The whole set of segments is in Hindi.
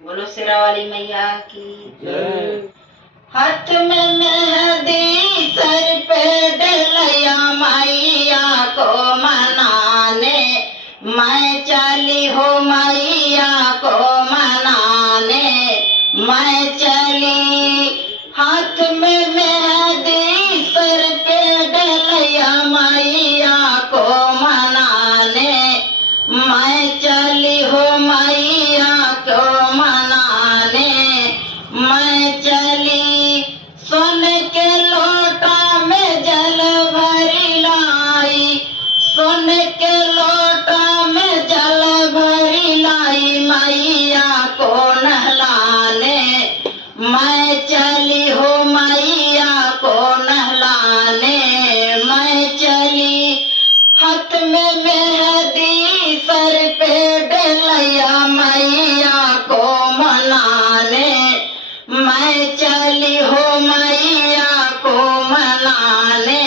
बोलो सिरा वाली मैया की जय। हाथ में मेहंदी सर पे डलिया मैया को मनाने मैं चली हो मैया को मनाने मैं चली। हाथ में मेहंदी सर के डलिया मैया को मनाने मैं चली हो मैया को मनाने मैं चली। सोने के लोटा में जल भरी लाई सोने के लोटा में जल भरी लाई मैया को नहलाने मैं चली हो मैया को नहलाने मैं चली। हाथ में मेहंदी सर पे डलिया मैया को मनाने मैं चली हो मैया को मनाने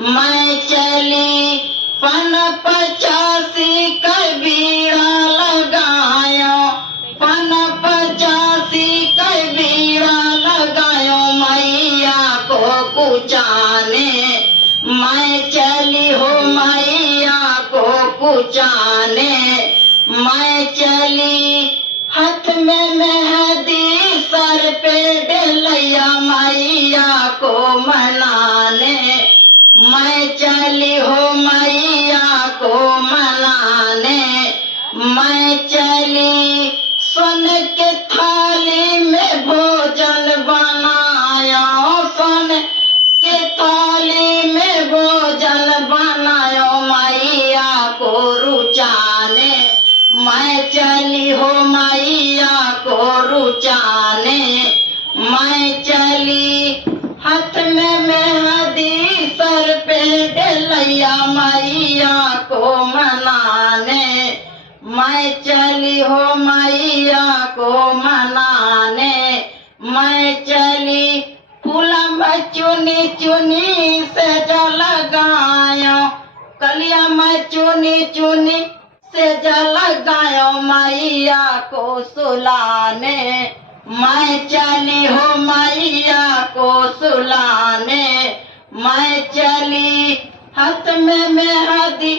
मैं चली। पन 85 कबीरा लगायो पन 85 कबीरा लगायो मैया को कुचाने मैं चली हो मैया को कुचाने मैं चली। हाथ में मेहंदी सर पे डलिया मैया को मनाने मैं चली हो मैया को मनाने मैं चली। सोन के थाली में भोजन बनाया सोन के थाली में भोजन बनायो मैया को रुचाने मैं चली हो मैया को रुचाने मैं चली। हाथ में मेहंदी सर पे डलिया मैया को मनाने मैं चली हो मैया को मनाने मैं चली। फूला में चुनी चुनी से जल गायो कलिया में चुनी चुनी से जल गायो मैया को सुलाने मैं चली हो मैया को सुलाने मैं चली। हाथ में मेहंदी